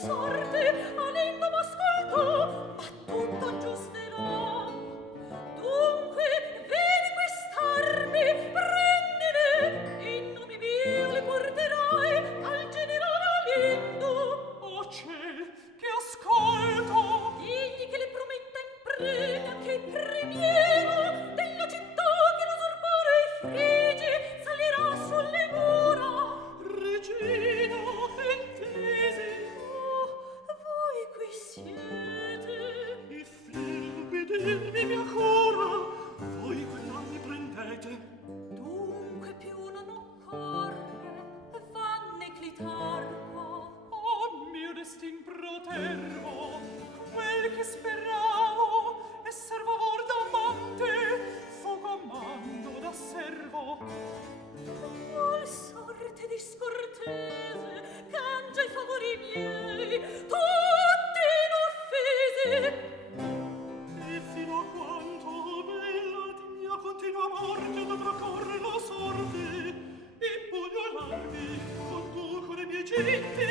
sorte a lingua m'ascoltò, ma tutto aggiusterà. Dunque vedi quest'armi, prendile, in nome mio le porterai al generale Alindo. Oh ciel, che ascolto! Digli che le prometta in premio che il premiero della città che l'usurpare i frigi salirà sulle mura. Regina, entesi! Oh, voi qui siete. Il figlio vedervi mi accora, voi quella mi prendete. Dunque più non occorre, vanne Clitarco. Oh, mio destin protervo, quel che speravo, e servavor d'amante, fu comando da servo. Qual sorte discortese cangia i favori miei, tutti inoffesi. E fino a quanto bella di mia continua morte dovrà correre la sorte, impugno l'armi, conduco le mie genti